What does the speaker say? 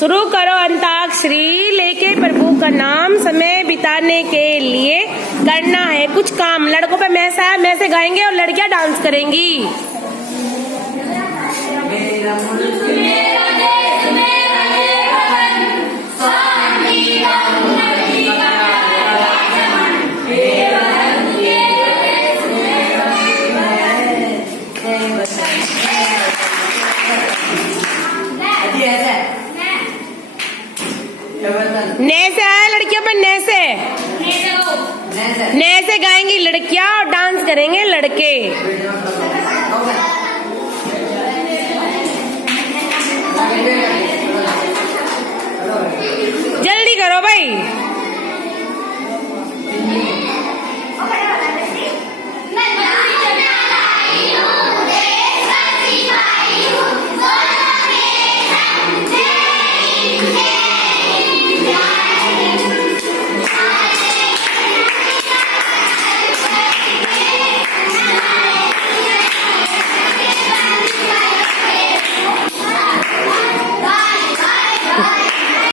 शुरू करो अंताक्षरी लेके प्रभु का नाम समय बिताने के लिए करना है कुछ काम। लड़कों पे मैं से गाएंगे और लड़कियां डांस करेंगी। ने से आया लड़कियों पर ने से गाएंगी लड़कियां और डांस करेंगे लड़के। जल्दी करो भाई।